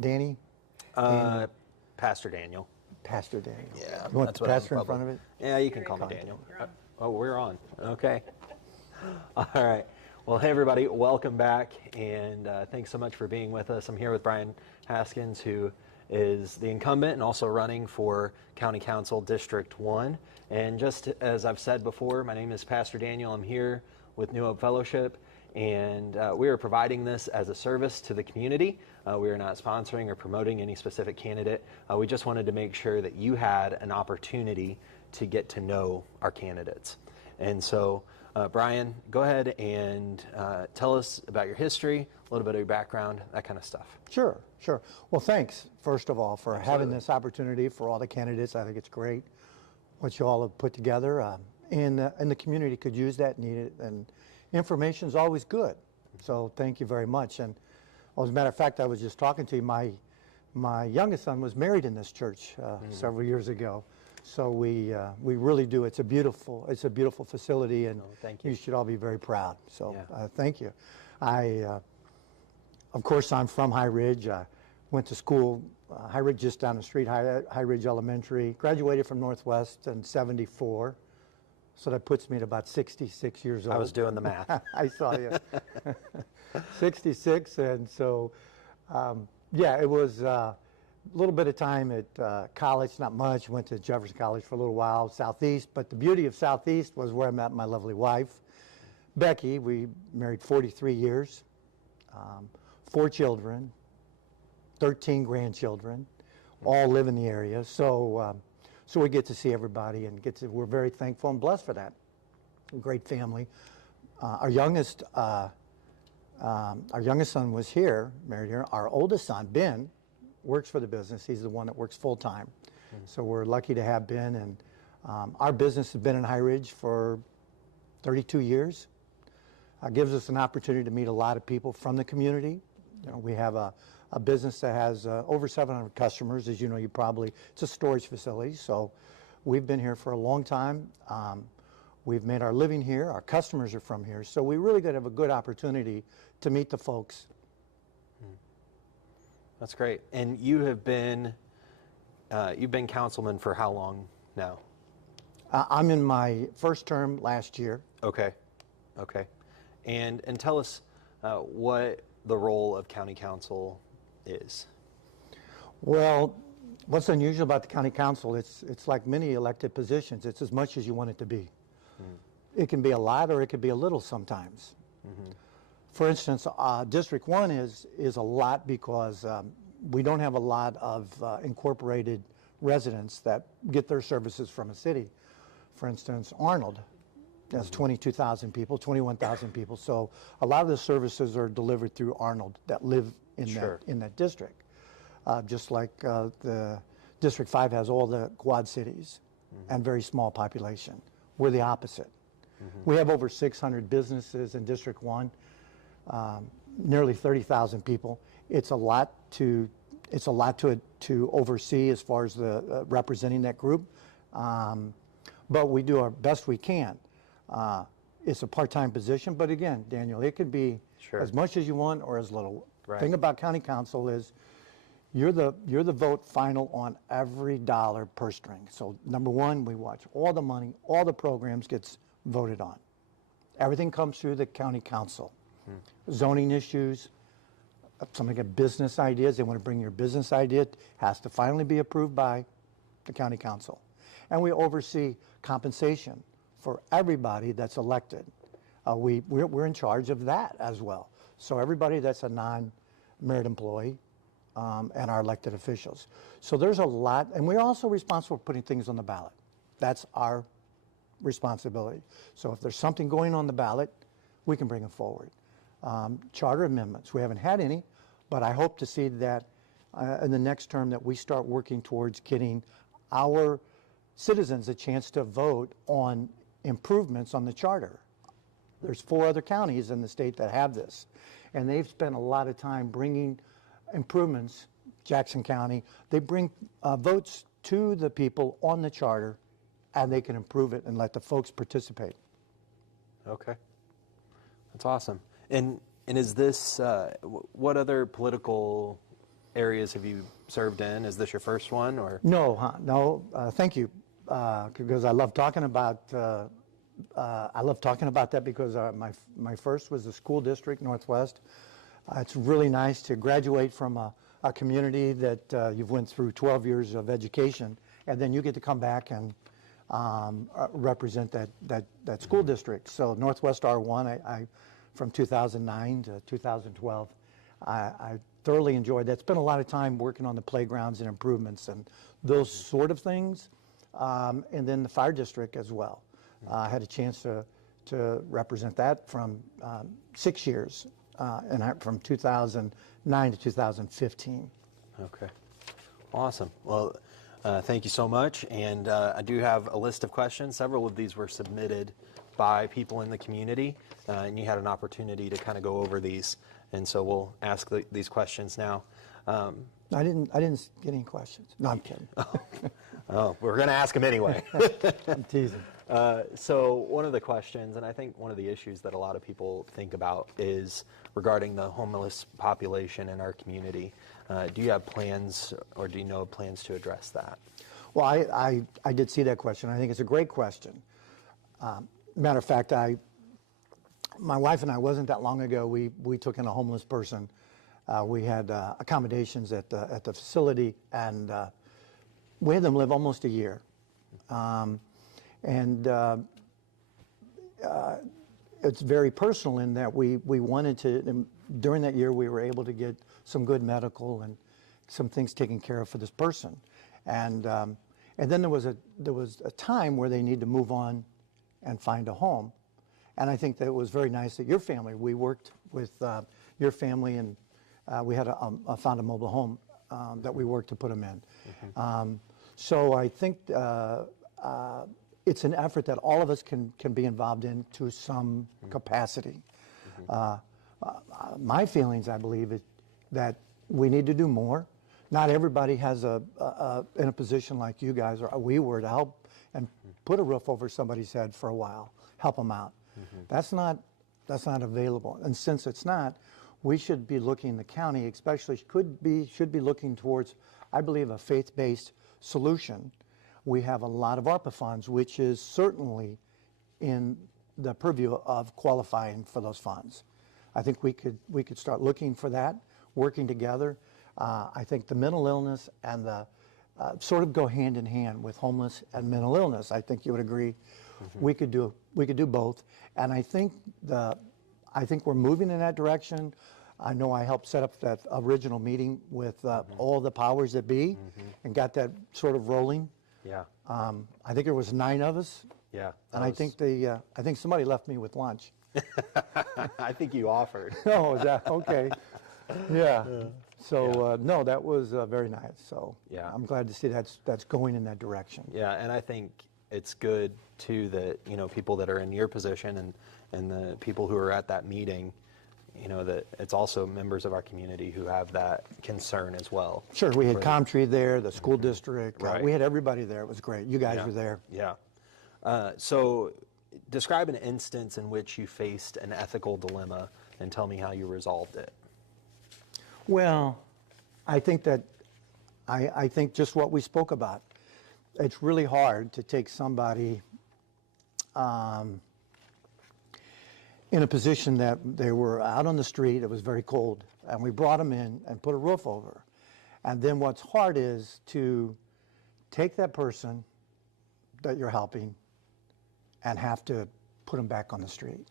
Danny? Pastor Daniel. Pastor Daniel. Yeah, You want that's the what I'm pastor in front of it? Yeah, you can call me Daniel. Oh, we're on. Okay. All right. Well, hey, everybody. Welcome back, and thanks so much for being with us. I'm here with Brian Haskins, who is the incumbent and also running for County Council District 1. And just as I've said before, my name is Pastor Daniel. I'm here with New Hope Fellowship, and we are providing this as a service to the community. We are not sponsoring or promoting any specific candidate. We just wanted to make sure that you had an opportunity to get to know our candidates. And so, Brian, go ahead and tell us about your history, a little bit of your background, that kind of stuff. Sure. Well, thanks, first of all, for having this opportunity for all the candidates. I think it's great what you all have put together. And the community could use that, need it, and information is always good. So thank you very much. And as a matter of fact, I was just talking to you. My youngest son was married in this church several years ago. So we really do. It's a beautiful facility, and thank you. You should all be very proud. So thank you. Of course, I'm from High Ridge. I went to school, High Ridge just down the street, High Ridge Elementary. Graduated from Northwest in '74. So that puts me at about 66 years old. I was doing the math. I saw you. 66, and so, it was a little bit of time at college, not much. Went to Jefferson College for a little while, Southeast. But the beauty of Southeast was where I met my lovely wife, Becky. We married 43 years, 4 children, 13 grandchildren, all live in the area. So we get to see everybody, and we're very thankful and blessed for that. A great family. Our youngest son was here, married here. Our oldest son, Ben, works for the business. He's the one that works full time. So we're lucky to have Ben, and our business has been in High Ridge for 32 years. Gives us an opportunity to meet a lot of people from the community. We have a business that has over 700 customers. As you know, it's a storage facility. So we've been here for a long time. We've made our living here. Our customers are from here. So we really got to have a good opportunity to meet the folks. That's great. And you've been councilman for how long now? I'm in my first term last year. Okay. And tell us what the role of county council is. Well, what's unusual about the county council, it's like many elected positions. It's as much as you want it to be. It can be a lot, or it could be a little sometimes. For instance, District 1 is a lot because we don't have a lot of incorporated residents that get their services from a city. For instance, Arnold has 22,000 people, 21,000 people. So a lot of the services are delivered through Arnold that live in that district. Just like the District 5 has all the Quad cities and very small population. We're the opposite. We have over 600 businesses in District 1, nearly 30,000 people. It's a lot to oversee as far as the representing that group, but we do our best we can. It's a part-time position, but again, Daniel, it could be as much as you want or as little. Right. Thing about county council is you're the vote final on every dollar per string. So number one, we watch all the money, all the programs gets voted on. Everything comes through the county council. Zoning issues, somebody got business ideas, they want to bring your business idea, it has to finally be approved by the county council. And we oversee compensation for everybody that's elected. We're in charge of that as well. So everybody that's a non-merit employee and our elected officials. So there's a lot, and we're also responsible for putting things on the ballot. That's our responsibility. So if there's something going on the ballot, we can bring it forward. Charter amendments, we haven't had any, but I hope to see that in the next term that we start working towards getting our citizens a chance to vote on improvements on the charter. There's 4 other counties in the state that have this, and they've spent a lot of time bringing improvements. Jackson County, they bring votes to the people on the charter, and they can improve it and let the folks participate. Okay, that's awesome. And is this what other political areas have you served in? Is this your first one, or? No, no. Thank you, because I love talking about. I love talking about that because my first was the school district Northwest. It's really nice to graduate from a community that you've went through 12 years of education, and then you get to come back and represent that school district. So Northwest R1, I from 2009 to 2012, I thoroughly enjoyed that. Spent a lot of time working on the playgrounds and improvements and those sort of things, and then the fire district as well. I had a chance to represent that from 6 years, from 2009 to 2015. Okay, awesome. Well, thank you so much. And I do have a list of questions. Several of these were submitted by people in the community, and you had an opportunity to kind of go over these. And so we'll ask these questions now. I didn't get any questions. No, I'm kidding. Oh, we're going to ask them anyway. I'm teasing. So one of the questions, and I think one of the issues that a lot of people think about, is regarding the homeless population in our community. Do you have plans, or do you know of plans to address that? Well, I did see that question. I think it's a great question. Matter of fact, my wife and I, wasn't that long ago, we took in a homeless person. We had accommodations at the facility, and we had them live almost a year. It's very personal in that we wanted to, during that year, we were able to get some good medical and some things taken care of for this person. And then there was a time where they needed to move on and find a home. And I think that it was very nice that your family, we worked with your family, and we had found a mobile home that we worked to put them in. Mm-hmm. So I think it's an effort that all of us can be involved in to some capacity. Mm-hmm. My feelings, I believe, is that we need to do more. Not everybody has in a position like you guys or we were to help and put a roof over somebody's head for a while, help them out. Mm-hmm. That's not available. And since it's not, we should be looking, the county especially should be looking towards, I believe, a faith-based solution. We have a lot of ARPA funds, which is certainly in the purview of qualifying for those funds. I think we could start looking for that, working together. I think the mental illness and the sort of go hand in hand with homeless and mental illness. I think you would agree. Mm-hmm. We could do both, and I think we're moving in that direction. I know I helped set up that original meeting with all the powers that be, and got that sort of rolling. Yeah. I think there was 9 of us. Yeah. And I think somebody left me with lunch. I think you offered. Oh, is that okay? Yeah. So no, that was very nice. So yeah, I'm glad to see that's going in that direction. Yeah, and I think it's good too that people that are in your position and the people who are at that meeting, that it's also members of our community who have that concern as well. Sure, we had Comtree there, the school district. Right. We had everybody there. It was great. You guys were there. Yeah. So describe an instance in which you faced an ethical dilemma and tell me how you resolved it. Well, I think just what we spoke about. It's really hard to take somebody in a position that they were out on the street, it was very cold, and we brought them in and put a roof over. And then what's hard is to take that person that you're helping and have to put them back on the street.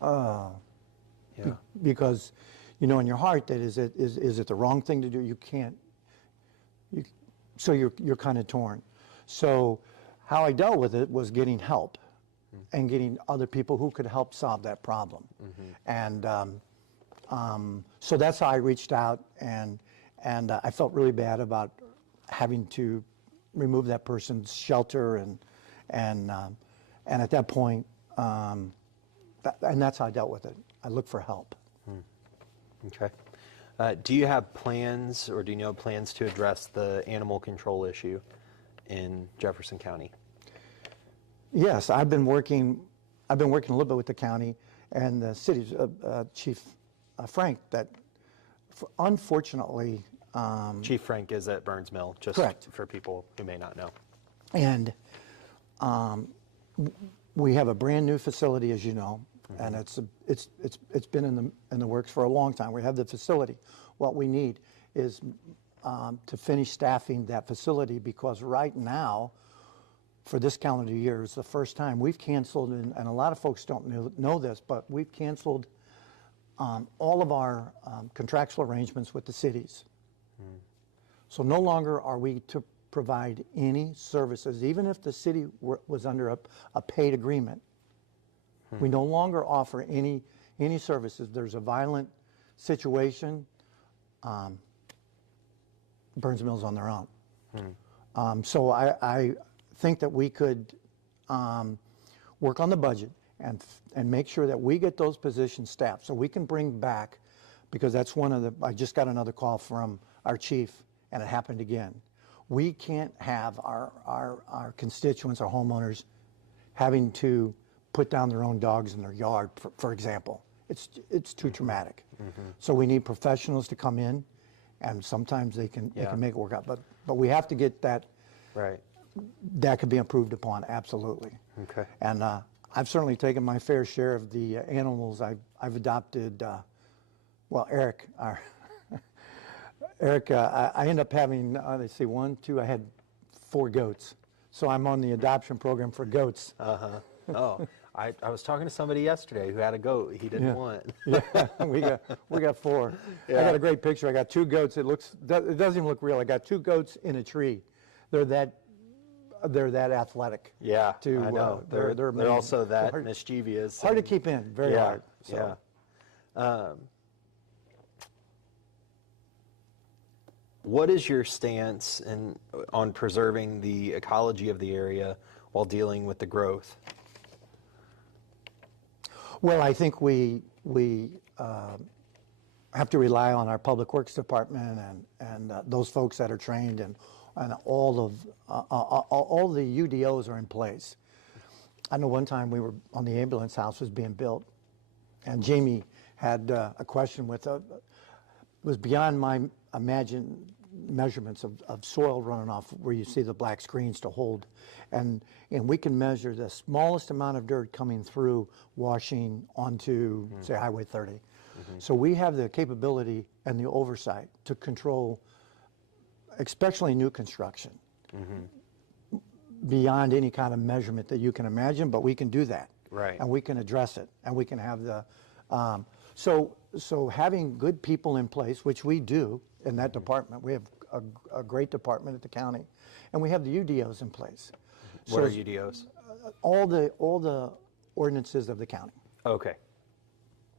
Mm-hmm. Because in your heart that is it the wrong thing to do? You can't. So you're kind of torn. So how I dealt with it was getting help, and getting other people who could help solve that problem. Mm-hmm. And so that's how I reached out, and I felt really bad about having to remove that person's shelter, and at that point, and that's how I dealt with it. I looked for help. Okay. Do you have plans, or do you know plans to address the animal control issue in Jefferson County? Yes, I've been working a little bit with the county and the city's chief, Frank, that unfortunately Chief Frank is at Burns Mill, just Correct. for people who may not know. And we have a brand new facility, as you know, and it's been in the works for a long time. We have the facility. What we need is to finish staffing that facility, because right now, for this calendar year, is the first time we've canceled, and a lot of folks don't know this, but we've canceled all of our contractual arrangements with the cities. So no longer are we to provide any services, even if the city was under a paid agreement. We no longer offer any services. There's a violent situation, Burns Mill's on their own. So I think that we could work on the budget and make sure that we get those positions staffed, so we can bring back, because that's one of the, I just got another call from our chief, and it happened again. We can't have our constituents, our homeowners, having to put down their own dogs in their yard, for example. It's too traumatic. So we need professionals to come in, and sometimes they can make it work out. But we have to get that. Right. That could be improved upon, absolutely. Okay. And I've certainly taken my fair share of the animals I've adopted. Well, Eric, I ended up having, let's see, I had 4 goats. So I'm on the adoption program for goats. Oh, I was talking to somebody yesterday who had a goat he didn't want. Yeah, we got 4. I got a great picture. I got 2 goats. It doesn't even look real. I got 2 goats in a tree. They're that athletic. Yeah, I know. They're also that mischievous. Hard to keep in, very hard. So. Yeah. What is your stance on preserving the ecology of the area while dealing with the growth? Well, I think we have to rely on our Public Works Department and those folks that are trained, and all the UDOs are in place. I know one time we were on the ambulance house was being built, and Jamie had a question with was beyond my measurements of soil running off where you see the black screens to hold, and we can measure the smallest amount of dirt coming through washing onto say Highway 30. So we have the capability and the oversight to control especially new construction beyond any kind of measurement that you can imagine, but we can do that. Right. And we can address it, and we can have the so having good people in place, which we do in that department. We have a great department at the county, and we have the UDOs in place. What are UDOs? All the ordinances of the county. Okay.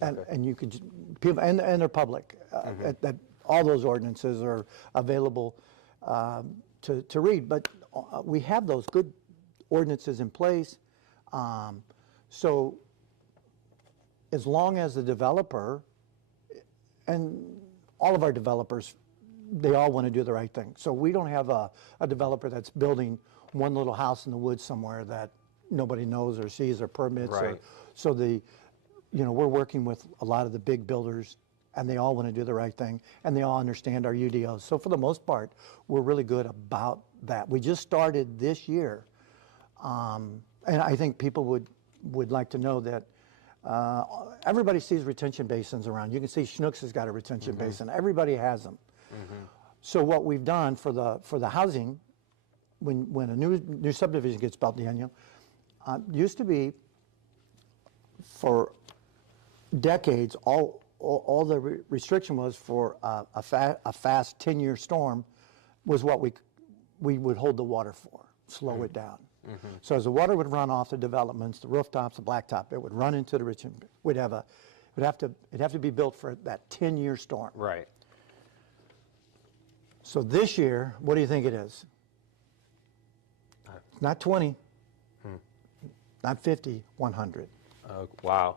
And you could people and they're public. That all those ordinances are available to read. But we have those good ordinances in place. So as long as the developer, and all of our developers, they all want to do the right thing. So we don't have a developer that's building one little house in the woods somewhere that nobody knows or sees or permits. Right. So we're working with a lot of the big builders, and they all want to do the right thing, and they all understand our UDOs. So for the most part, we're really good about that. We just started this year, and I think people would like to know that everybody sees retention basins around. You can see Schnucks has got a retention basin. Everybody has them. So what we've done for the housing, when a new subdivision gets built, Daniel, used to be for decades all the restriction was for a fast 10-year storm was what we would hold the water for, slow it down. So as the water would run off the developments, the rooftops, the blacktop, it would run into the Richmond. It'd have to be built for that 10-year storm. Right. So this year, what do you think it is? Not 20, not 50, 100. Wow.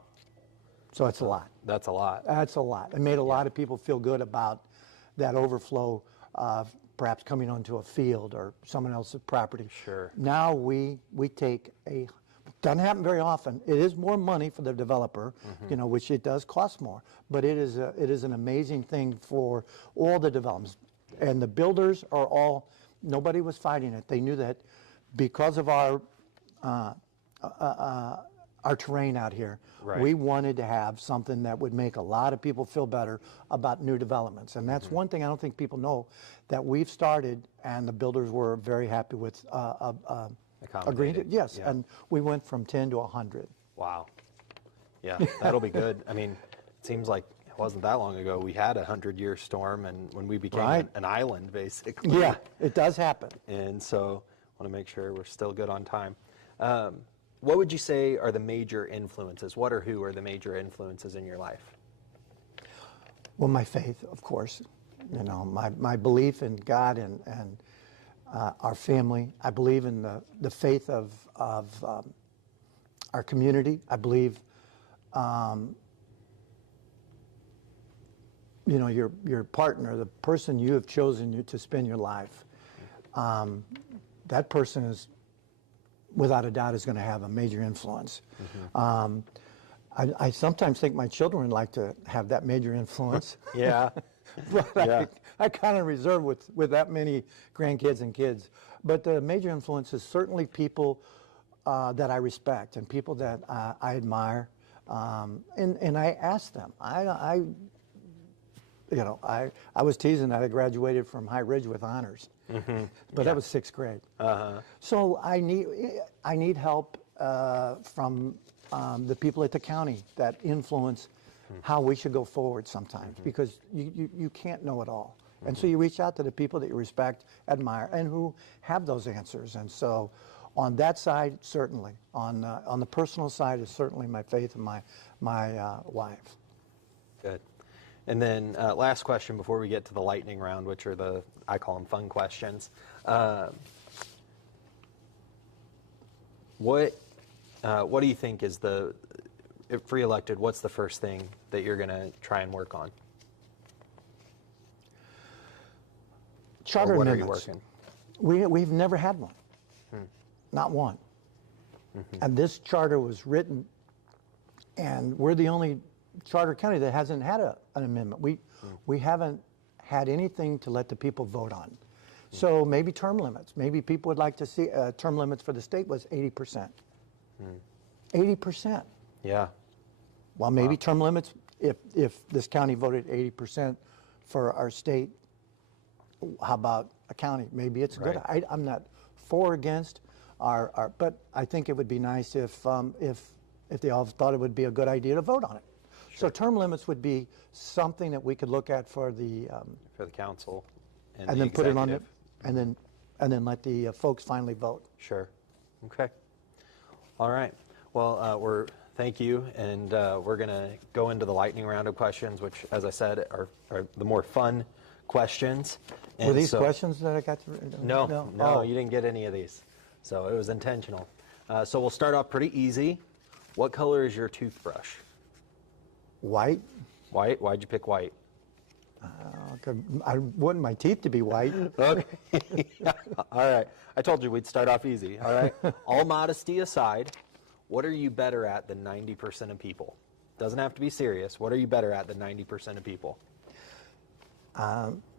So it's a lot. That's a lot. That's a lot. It made a lot of people feel good about that overflow, perhaps coming onto a field or someone else's property. Sure. Now we take doesn't happen very often. It is more money for the developer, which it does cost more, but it is an amazing thing for all the developments. And the builders are all, nobody was fighting it. They knew that because of our terrain out here, Right. we wanted to have something that would make a lot of people feel better about new developments. And that's one thing I don't think people know, that we've started, and the builders were very happy with agreeing to. Accommodating. Yes, Yeah. and we went from 10 to 100. Wow. Yeah, that'll be good. I mean, it seems like it wasn't that long ago we had a 100-year storm, and when we became Right. an island, basically. Yeah, it does happen. And so I want to make sure we're still good on time. What would you say are the major influences? What or who are the major influences in your life? Well, my faith, of course, you know, my belief in God and our family. I believe in the faith of our community. I believe, you know, your partner, the person you have chosen to spend your life, that person is, without a doubt, is going to have a major influence. I sometimes think my children would like to have that major influence. Yeah. But Yeah. I kind of reserve with that many grandkids and kids. But the major influence is certainly people that I respect and people that I admire. And I ask them. You know, I was teasing that I graduated from High Ridge with honors, but that was 6th grade. So I need help from the people at the county that influence how we should go forward sometimes, because you can't know it all. And so you reach out to the people that you respect, admire, and who have those answers. And so on that side, certainly. On the personal side is certainly my faith and my wife. Good. And then last question before we get to the lightning round, which are I call them fun questions. What do you think is if reelected, what's the first thing that you're going to try and work on? Charter Or what are you amendments. working? We've never had one. Not one. And this charter was written, and we're the only charter county that hasn't had an amendment. We haven't had anything to let the people vote on. So maybe term limits. Maybe people would like to see term limits for the state was 80%. 80%. Yeah. Well, maybe term limits, if this county voted 80% for our state, how about a county? Maybe it's good. Right. I'm not for or against but I think it would be nice if they all thought it would be a good idea to vote on it. So term limits would be something that we could look at for the council and and the then put it on it, executive. and then let the folks finally vote. Sure. Okay. All right. Well, thank you, and we're going to go into the lightning round of questions, which, as I said, are the more fun questions. Were And these so- questions that I got to? No, Oh. you didn't get any of these. So it was intentional. So we'll start off pretty easy. What color is your toothbrush? White. White? Why'd you pick white? I want my teeth to be white. Okay. All right. I told you we'd start off easy. All right. All modesty aside, what are you better at than 90% of people? Doesn't have to be serious. What are you better at than 90% of people?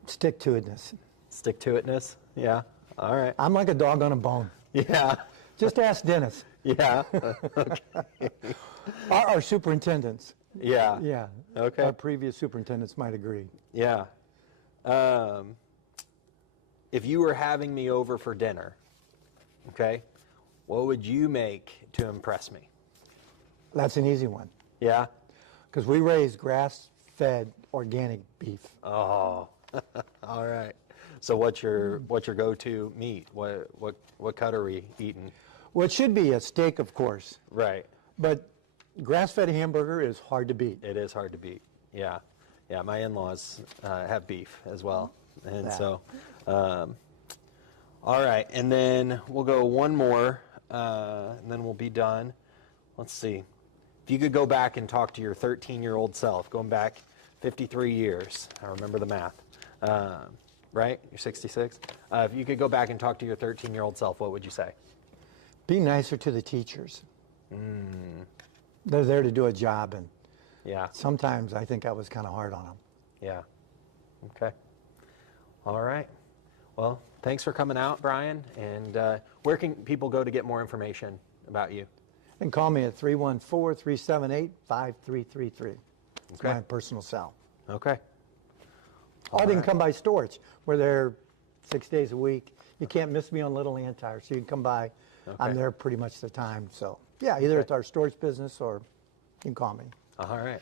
Stick-to-itness. Stick-to-itness? Yeah. All right. I'm like a dog on a bone. Yeah. Just ask Dennis. Yeah. Our superintendents. Yeah. Yeah. Okay. Our previous superintendents might agree. Yeah. If you were having me over for dinner, okay, what would you make to impress me? That's an easy one. Yeah? Because we raise grass-fed organic beef. Oh. All right. So what's your go-to meat? What cut are we eating? Well, it should be a steak, of course. Right. But grass-fed hamburger is hard to beat. It is hard to beat. Yeah. Yeah, my in-laws have beef as well. And Yeah. so, all right. And then we'll go one more, and then we'll be done. Let's see. If you could go back and talk to your 13-year-old self, going back 53 years, I remember the math, right? You're 66? If you could go back and talk to your 13-year-old self, what would you say? Be nicer to the teachers. They're there to do a job, and Yeah. sometimes I think I was kind of hard on them. Yeah. Okay. All right. Well, thanks for coming out, Brian. And where can people go to get more information about you? And call me at 314-378-5333. It's Okay. my personal cell. Okay. Or they can come by storage. We're there 6 days a week. You can't miss me on Little Antire, so you can come by. Okay. I'm there pretty much the time. So, yeah, either Okay. it's our storage business or you can call me. All right.